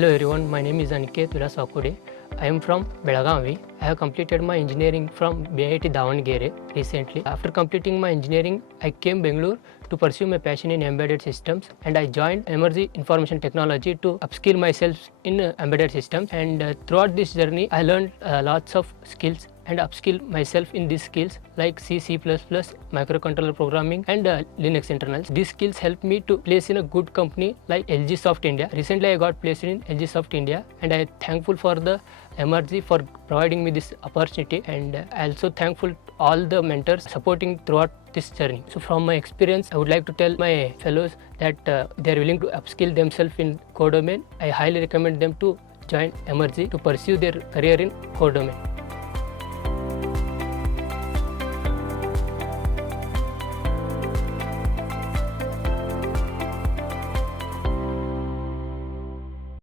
Hello everyone, my name is Aniket. I am from Belagavi. I have completed my engineering from BIT Davangere recently. After completing my engineering, I came Bangalore to pursue my passion in embedded systems, and I joined Emertxe Information Technology to upskill myself in embedded systems. And throughout this journey, I learned lots of skills and upskill myself in these skills like C, C++, microcontroller programming and Linux internals. These skills help me to place in a good company like LG Soft India. Recently I got placed in LG Soft India, and I am thankful for the Emertxe for providing me this opportunity, and I also thankful to all the mentors supporting throughout this journey. So from my experience, I would like to tell my fellows that they are willing to upskill themselves in core domain. I highly recommend them to join Emertxe to pursue their career in core domain.